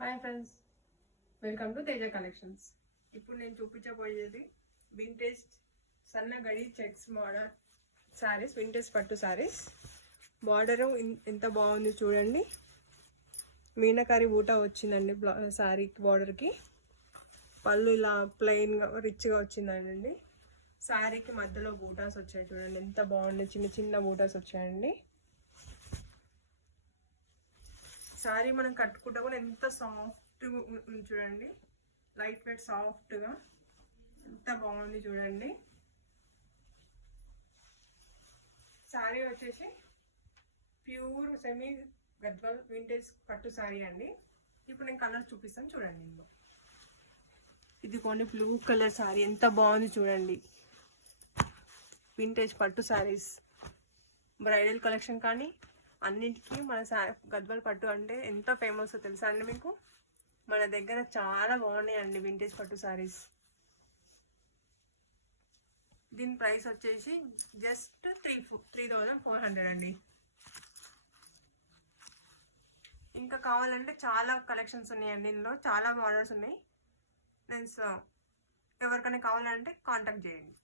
Hi friends, welcome to Teja collections. ఇప్పుడు నేను చూపించబోయేది వింటేజ్ సన్నగడి చెక్స్ మోడల్ శారీస్, వింటేజ్ పట్టు శారీస్. బార్డర్ ఎంత బాగుంది చూడండి. మీనకారి బూటా వచ్చిందండి శారీకి బార్డర్కి. పళ్ళు ఇలా ప్లెయిన్గా రిచ్గా వచ్చిందండి. శారీకి మధ్యలో బూటాస్ వచ్చాయి చూడండి, ఎంత బాగుంది. చిన్న చిన్న బూటాస్ వచ్చాయండి. శారీ మనం కట్టుకుంటా కూడా ఎంత సాఫ్ట్గా ఉంది చూడండి. లైట్ వెయిట్ సాఫ్ట్గా ఎంత బాగుంది చూడండి. శారీ వచ్చేసి ప్యూర్ సెమీ గద్వాల్ వింటేజ్ పట్టు శారీ అండి. ఇప్పుడు నేను కలర్ చూపిస్తాను చూడండి. ఇందులో ఇది కొన్ని బ్లూ కలర్ శారీ ఎంత బాగుంది చూడండి. వింటేజ్ పట్టు శారీస్ బ్రైడల్ కలెక్షన్ కానీ అన్నింటికి మన గద్వాల్ పట్టు అంటే ఎంత ఫేమస్ తెలుసా అండి మీకు. మన దగ్గర చాలా బాగున్నాయండి వింటేజ్ పట్టు శారీస్. దీని ప్రైస్ వచ్చేసి జస్ట్ 3,400 అండి. ఇంకా కావాలంటే చాలా కలెక్షన్స్ ఉన్నాయండి. ఇందులో చాలా మోడల్స్ ఉన్నాయి. నేను ఎవరికైనా కావాలంటే కాంటాక్ట్ చేయండి.